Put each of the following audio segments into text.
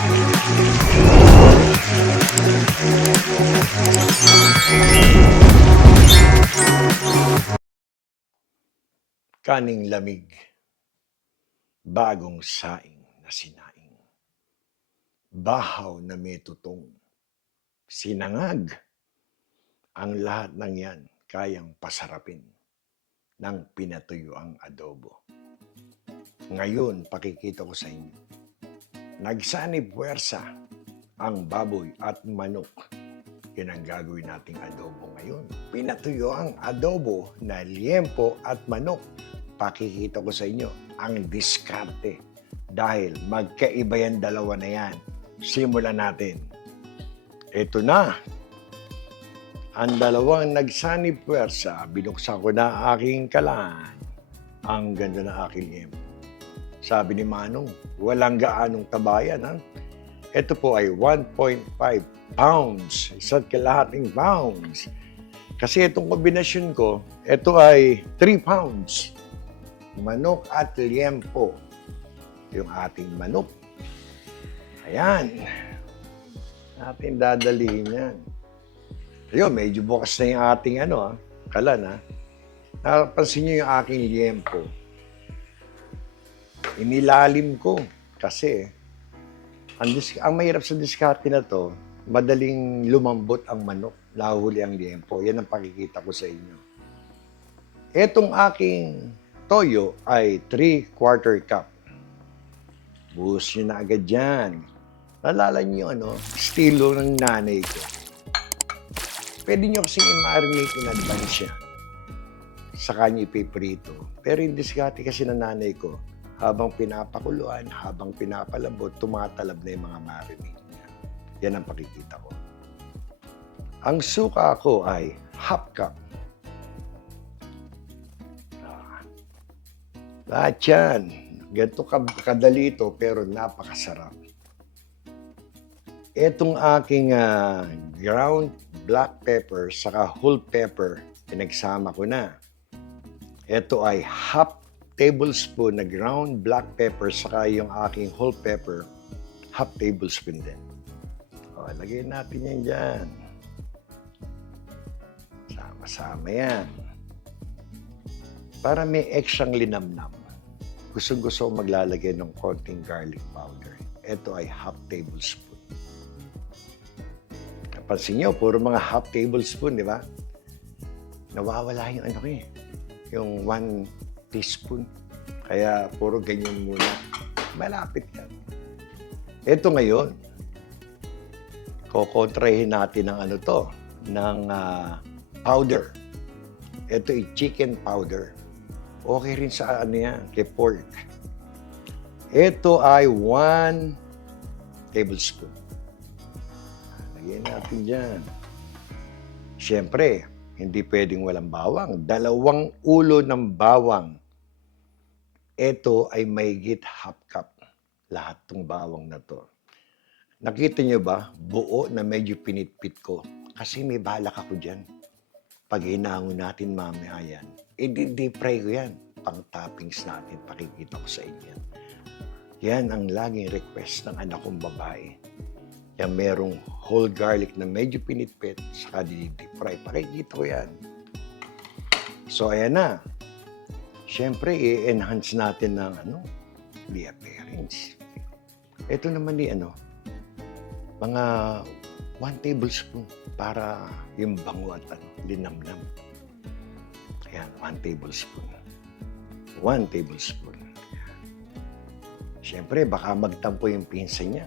Kaning lamig, bagong saing na sinaing, bahaw na may tutong, sinangag, ang lahat ng yan kayang pasarapin ng pinatuyuang adobo. Ngayon, pakikita ko sa inyo, nagsanib puwersa ang baboy at manok. Yan ang gagawin nating adobo ngayon. Pinatuyuang adobo na liempo at manok. Pakikita ko sa inyo ang diskarte dahil magkaiba yan dalawa na yan. Simulan natin. Ito na. Ang dalawang nagsanib puwersa, binuksan ko na aking kalan. Ang ganda ng aking liempo. Sabi ni Manong, walang gaanong tabayan. Ha? Ito po ay 1.5 pounds, isa't kalahating pounds. Kasi itong kombinasyon ko, ito ay 3 pounds. Manok at liempo. Yung ating manok. Ayan. Ating dadalihin yan. Ayun, medyo bukas na yung ating kalan. Napansin nyo yung aking liempo. Inilalim ko kasi ang mahirap sa diskarte na to, madaling lumambot ang manok, lahuli ang liempo. Yan ang pakikita ko sa inyo. Etong aking toyo ay 3/4 cup. Buhos nyo na agad dyan. Nalala nyo estilo ng nanay ko. Pwede nyo kasing i-marinate in advance yan. Saka nyo ipiprito. Pero yung diskarte kasi ng nanay ko, habang pinapakuluan, habang pinapalambot, tumatalab na yung mga marinate niya. Yan ang pakikita ko. Ang suka ko ay 1/2 cup. Lahat yan. Ganito kadali ito, pero napakasarap. Itong aking ground black pepper saka whole pepper, pinagsama ko na. Ito ay 1/2 tablespoon na ground black pepper saka yung aking whole pepper, 1/2 tablespoon din. O, lagay natin yan dyan. Sama-sama yan. Para may ekstrang linamnam. Gusto maglalagay ng konting garlic powder. Ito ay 1/2 tablespoon. Napansin nyo, puro mga 1/2 tablespoon, di ba? Nawawala yung yung 1 teaspoon. Kaya puro ganyan muna. Malapit yan. Ito ngayon, kukontrahin natin ng ng powder. Ito ay chicken powder. Okay rin sa kay pork. Ito ay 1 tablespoon. Lagyan natin dyan. Siyempre, hindi pwedeng walang bawang. 2 ulo ng bawang. Ito ay mahigit 1/2 cup. Lahat ng bawang na to. Nakita nyo ba? Buo na medyo pinitpit ko. Kasi may balak ako dyan. Pag hinangon natin mamaya yan, i-deep fry ko yan. Pang-toppings natin. Pakikita ko sa inyo. Yan ang laging request ng anak kong babae. Yan merong whole garlic na medyo pinitpit, saka di-deep fry. Pakikita ko yan. So, ayan na. Siyempre, i-enhance natin ng the appearance. Ito naman mga 1 tablespoon para yung bango at linamnam. Ayan, 1 tablespoon. 1 tablespoon. Siyempre, baka magtampo yung pinsan niya.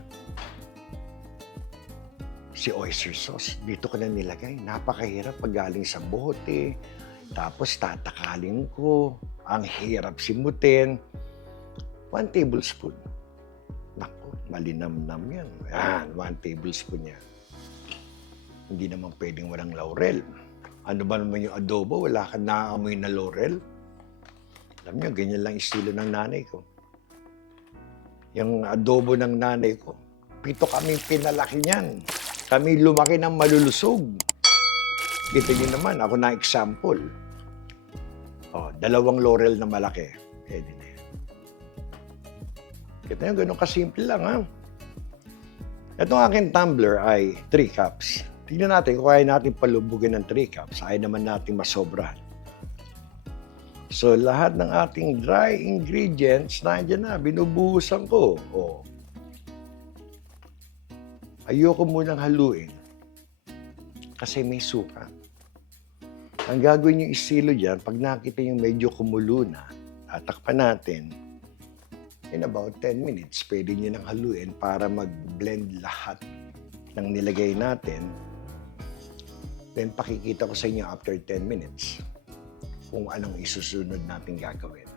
Si oyster sauce, dito ko na nilagay. Napakahirap pag galing sa bote. Tapos tatakalin ko. Ang hirap simutin. 1 tablespoon. Naku, malinamnam yan. Yan, 1 tablespoon yan. Hindi naman pwedeng walang laurel. Ano ba naman yung adobo? Wala kang naaamoy na laurel? Alam nyo, ganyan lang estilo ng nanay ko. Yung adobo ng nanay ko, 7 kaming pinalaki niyan. Kami lumaki ng malulusog. Kita nyo naman, ako na example. 2 laurel na malaki. Pwede na yan. Kita nyo, ganun kasimple lang, ha? Itong aking tumbler ay 3 cups. Tignan natin kung kaya natin palubugin ng 3 cups. Ayaw naman natin masobrahan. So, lahat ng ating dry ingredients, nandiyan na, binubuhusan ko. O. Ayoko munang haluin kasi may suka. Ang gagawin yung estilo dyan, pag nakita yung medyo kumulo na, tatakpan natin, in about 10 minutes, pwede nyo nang haluin para mag-blend lahat ng nilagay natin. Then, pakikita ko sa inyo after 10 minutes kung anong isusunod natin gagawin.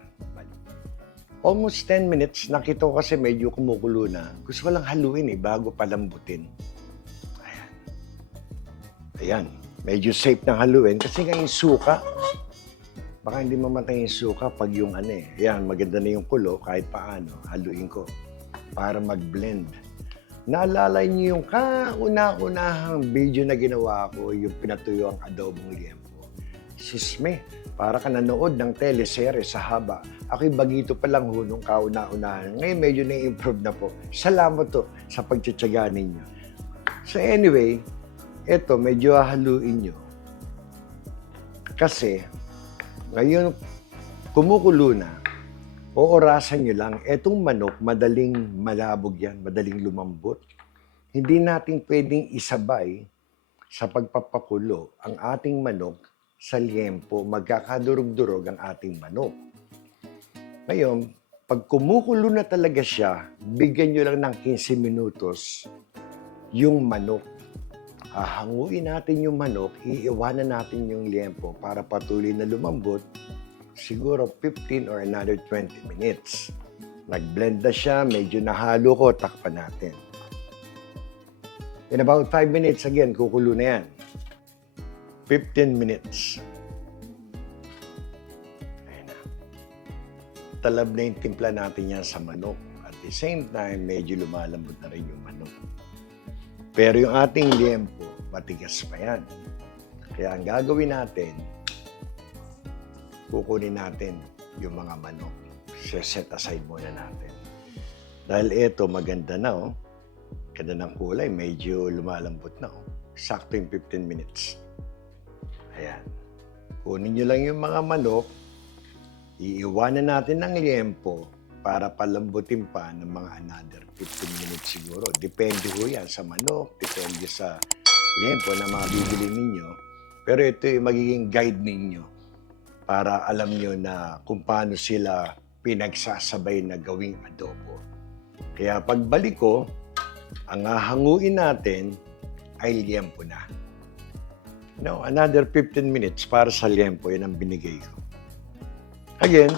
Almost 10 minutes, nakita ko kasi medyo kumukulo na. Gusto ko lang haluin bago palambutin. Ayan. Ayan. Medyo safe na haluin kasi nga yung suka. Baka hindi mamatay yung suka pag yung Ayan, maganda na yung kulo kahit paano. Haluin ko para mag-blend. Naalala niyo yung kauna-unahang video na ginawa ko, yung pinatuyo ang adobong liempo. Susme, para ka nanood ng teleserye sa haba. Ako'y bagito pa lang nung kauna-unahan. Ngayon medyo na-improve na po. Salamat to sa pagtsatsaga ninyo. So anyway, eto medyo haluin nyo. Kasi, ngayon kumukulo na, oorasan nyo lang, etong manok, madaling malabog yan, madaling lumambot. Hindi natin pwedeng isabay sa pagpapakulo ang ating manok sa liempo, magkakadurog-durog ang ating manok. Ngayon, pag kumukulo na talaga siya, bigyan nyo lang ng 15 minutos yung manok. Hahanguin natin yung manok, iiwanan natin yung liempo para patuloy na lumambot, siguro 15 or another 20 minutes. Nag-blend na siya, medyo nahalo ko, takpan natin. In about 5 minutes, again, kukulo na yan. 15 minutes. Ayan na. Talab na yung timpla natin yan sa manok. At the same time, medyo lumalambot na rin yung manok. Pero yung ating liempo, matigas pa yan. Kaya ang gagawin natin, kukunin natin yung mga manok. Set aside muna natin. Dahil ito, maganda na, oh. Ganda ng kulay, medyo lumalambot na, oh. Sakto yung 15 minutes. Ayan. Kunin nyo lang yung mga manok, iiwanan natin ng liempo para palambutin pa ng mga another 15 minutes siguro. Depende ho yan sa manok, depende sa liempo na mga bibili ninyo. Pero ito yung magiging guide ninyo para alam nyo na kung paano sila pinagsasabay na gawing adobo. Kaya pagbalik ko, ang hahanguin natin ay liempo na. No, another 15 minutes para sa liempo, yun ang binigay ko. Again,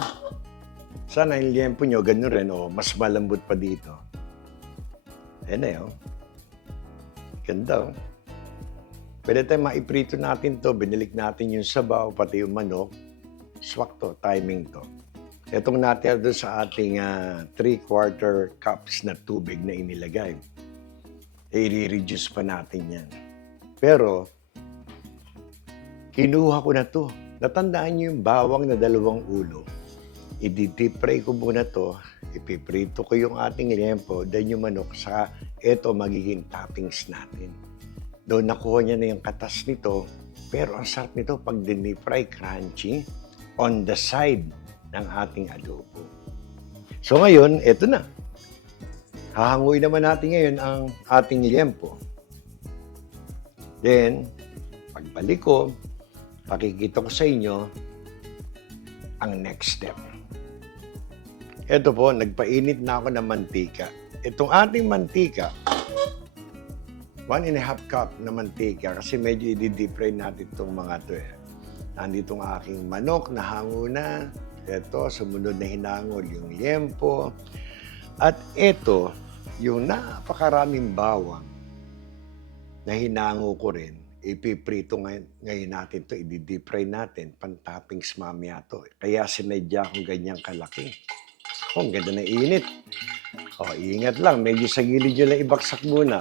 sana yung liempo nyo, ganun rin, mas malambot pa dito. Ayan na yun. Ganda, oh. Pwede tayo maiprito natin to, binilik natin yung sabaw, pati yung manok. Swak to, timing to. Itong natira doon sa ating 3/4 cups na tubig na inilagay. I-reduce pa natin yan. Pero, kinuha ko na to. Natandaan niyo yung bawang na 2 ulo. I-deep fry ko muna to. Ipiprito ko yung ating liempo, then yung manok sa eto magiging toppings natin. Doon nakuha niya na yung katas nito. Pero ang sarap nito pag deep fry, crunchy on the side ng ating adobo. So ngayon, eto na. Hahanguin naman natin ngayon ang ating liempo. Then, pagbalik ko, pakikita ko sa inyo ang next step. Ito po, nagpainit na ako ng mantika. Itong ating mantika, 1.5 cup na mantika kasi medyo i-deep fry natin itong mga ito eh. Nandito ang aking manok, nahango na. Ito, sumunod na hinangol yung liempo. At ito, yung napakaraming bawang na hinango ko rin. Ipiprito ngayon natin to, i-deep fry natin, pan-toppings mamaya to. Kaya sinadya kong ganyang kalaki. Ang ganda na init. Ingat lang, medyo sa gilid nyo lang ibaksak muna.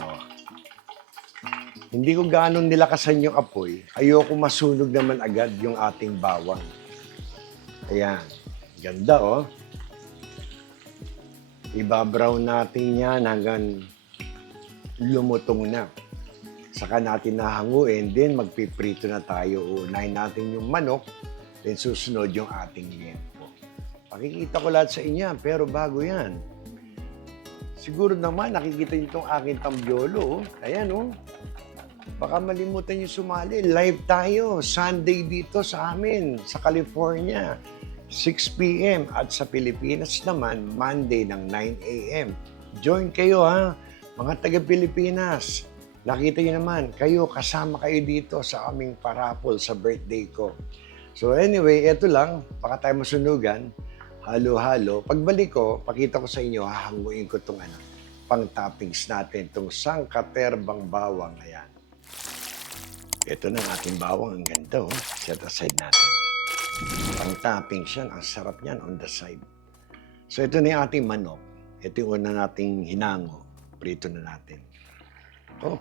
Hindi ko ganong nilakasan yung apoy. Ayoko masunog naman agad yung ating bawang. Ayan, ganda Ibabrown natin yan hanggang lumutong na. Saka natin nahanguin, then magpiprito na tayo. Uunahin natin yung manok, then susunod yung ating liempo. Pakikita ko lahat sa inyo, pero bago yan. Siguro naman, nakikita niyo itong aking tambyolo. Ayan, oh. Baka malimutan niyo sumali. Live tayo, Sunday dito sa amin, sa California. 6 p.m. At sa Pilipinas naman, Monday ng 9 a.m. Join kayo, ha, mga taga-Pilipinas. Nakita niyo naman, kasama kayo dito sa aming parapol sa birthday ko. So anyway, eto lang, baka tayo masunugan, halo-halo. Pagbalik ko, pakita ko sa inyo, hahanguin ko itong pang-toppings natin, itong sangkaterbang bawang. Ayan. Ito na ang ating bawang, ang ganda, oh. Set aside natin. Pang-toppings yan, ang sarap yan on the side. So ito na yung ating manok. Ito yung una nating hinango. Prito na natin. Oh.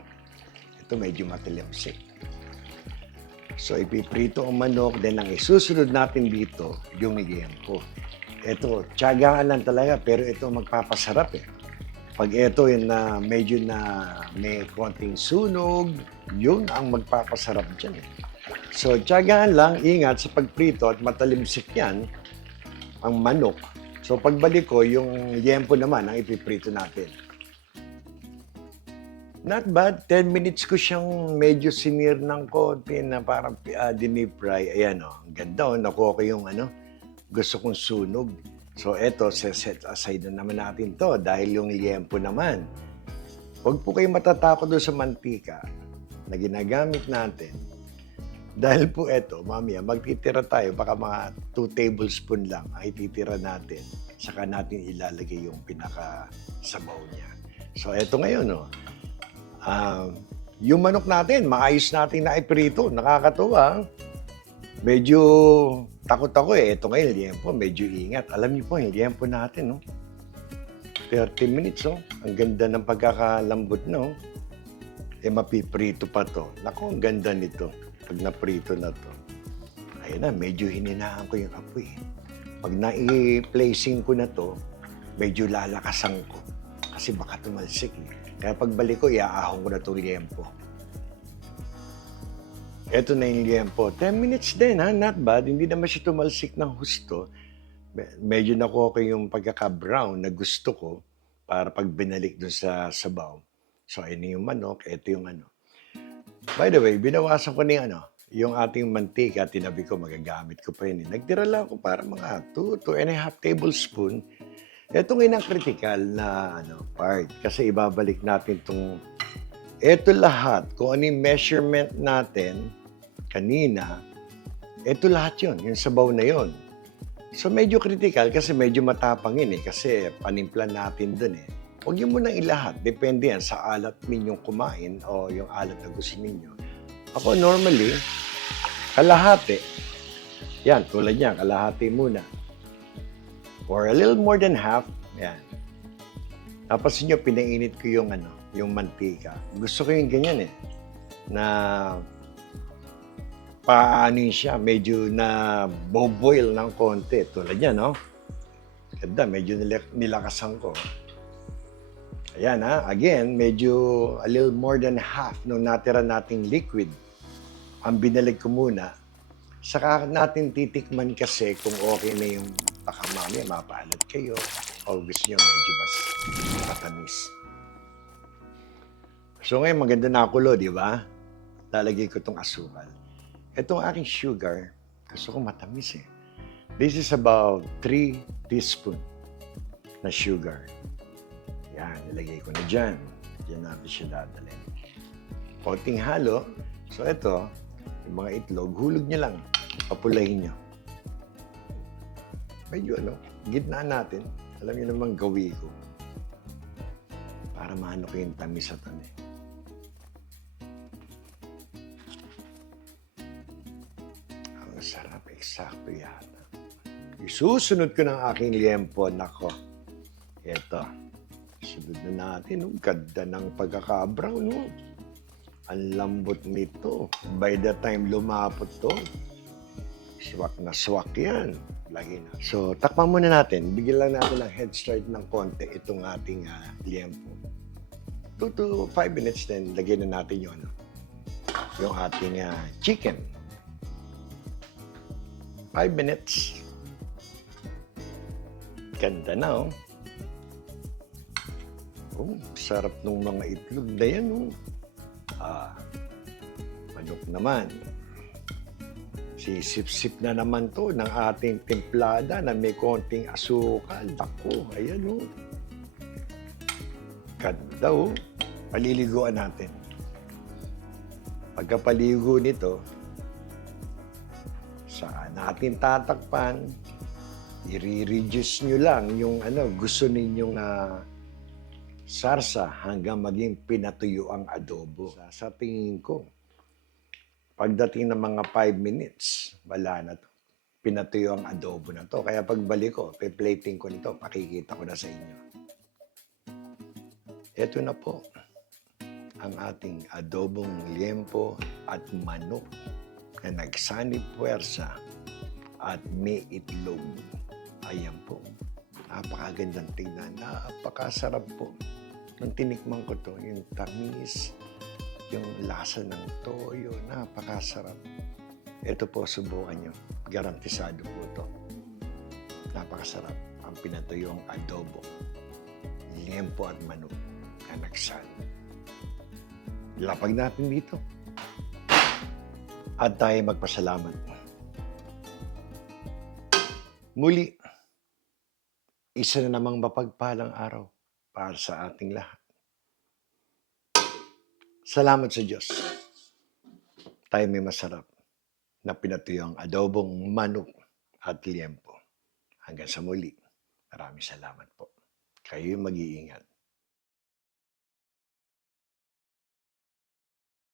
Ito medyo matilimsik. So, ipiprito ang manok, then ang isusunod natin dito, yung liempo. Ito, tiyagaan lang talaga, pero ito magpapasarap eh. Pag ito yung medyo na may konting sunog, yun ang magpapasarap dyan eh. So, tiyagaan lang, ingat sa pagprito at matalimsik yan, ang manok. So, pagbalik ko, yung liempo naman ang ipiprito natin. Not bad. 10 minutes ko siyang medyo sinir ng konti na parang dinip-fry. Ayan, oh. Ang ganda, oh. Nakuha ko yung gusto kong sunog. So, eto, set aside na naman natin to dahil yung liempo naman. Huwag po kayo matatakot doon sa mantika na ginagamit natin. Dahil po eto, mamaya, magtitira tayo. Baka mga 2 tablespoon lang ay titira natin. Saka natin ilalagay yung pinaka-sabaw niya. So, eto ngayon, oh. Yung manok natin, maayos natin na iprito. Nakakatuwa. Medyo takot ako eh. Ito ngayon, liempo, medyo ingat. Alam niyo po, yung liempo natin, no? 30 minutes, oh. Ang ganda ng pagkakalambot, no? Eh, mapiprito pa to. Naku, ang ganda nito. Pag naprito na to. Ayun na, medyo hininaan ko yung apoy. Pag na-placing ko na to, medyo lalakasan ko. Kasi baka tumalsik eh. Kaya pagbalik ko, iaahon ko na itong liempo. Ito na yung liempo. 10 minutes din, ha? Not bad. Hindi naman siya tumalsik ng husto. Medyo nakuha ko yung pagkaka-brown na gusto ko para pag binalik dun sa sabaw. So, ayun yung manok. Ito yung By the way, binawasan ko na yung ating mantika. Tinabi ko, magagamit ko pa yun. Nagtira lang ako para mga 2.5 tablespoon. Ito ngayon ang critical na part kasi ibabalik natin ito lahat, kung ano yung measurement natin kanina, ito lahat yun, yung sabaw na yun. So medyo critical kasi medyo matapang yun eh, kasi panimplan natin dun eh. Huwag yun munang ilahat, depende yan sa alat ninyong kumain o yung alat na gusto ninyo. Ako normally, kalahati. Yan, tulad yan, kalahati muna. Or a little more than half. Yan. Tapos nyo, pinainit ko yung mantika. Gusto ko yung ganyan eh. Na paanin siya, medyo na boil ng konti. Tulad yan, no? Ganda, medyo nilakasan ko. Ayan, ha? Again, medyo a little more than half nung natira nating liquid. Ang binalik ko muna. Saka natin titikman kasi kung okay na yung baka mamaya mapaalat kayo o gusto nyo medyo mas matamis. So ngayon maganda na kulo, di ba? Lalagay ko itong asukal. Itong aking sugar, gusto ko matamis eh. This is about 3 teaspoon na sugar. Yan, nilagay ko na dyan. Diyan natin siya dadalhin. Konting halo. So ito, yung mga itlog, hulog nyo lang. Papulahin nyo. Medyo gitnaan natin. Alam niyo naman gawi ko. Para maano ko yung tamis at Ang sarap, eksakto yata. Isusunod ko ng aking liempo. Nako. Ito. Sunod na natin. Ang ganda ng pagkaka-brown. No? Ang lambot nito. By the time lumapot to, swak na swak yan. Lagi na. So, takpan muna natin. Bigyan lang natin ng head start ng konti itong ating liempo. 2 to 5 minutes then lagyan na natin yung ating, chicken. 5 minutes. Ganda na, oh. Oh, sarap nung mga itlog na yan, oh. Manok naman. Sisip-sip na naman 'to ng ating timplada na may konting asukal. Naku, ayan, oh. Ganda, oh. Paliliguan natin. Pagkapaligo nito, saka natin tatakpan, i-re-reduce nyo lang yung gusto ninyong sarsa hanggang maging pinatuyo ang adobo. Sa tingin ko, pagdating ng mga 5 minutes, wala na to. Pinatuyo ang adobo na to. Kaya pagbalik ko, pe-plating ko nito, pakikita ko na sa inyo. Ito na po ang ating adobong liempo at manok na nagsanib puwersa at may itlog. Ayan po. Napakagandang tingnan. Napakasarap po. Nung tinikman ko to, yung tamis, yung lasa ng toyo, napakasarap. Ito po, subukan nyo. Garantisado po to. Napakasarap. Ang pinatuyong adobo, liempo at manok na nagsanib. Lapag natin dito. At tayo magpasalamat. Muli, isa na namang mapagpalang araw para sa ating lahat. Salamat sa Diyos. Tayo may masarap na pinatuyong adobong manok at liempo. Hanggang sa muli, maraming salamat po. Kayo mag-iingat.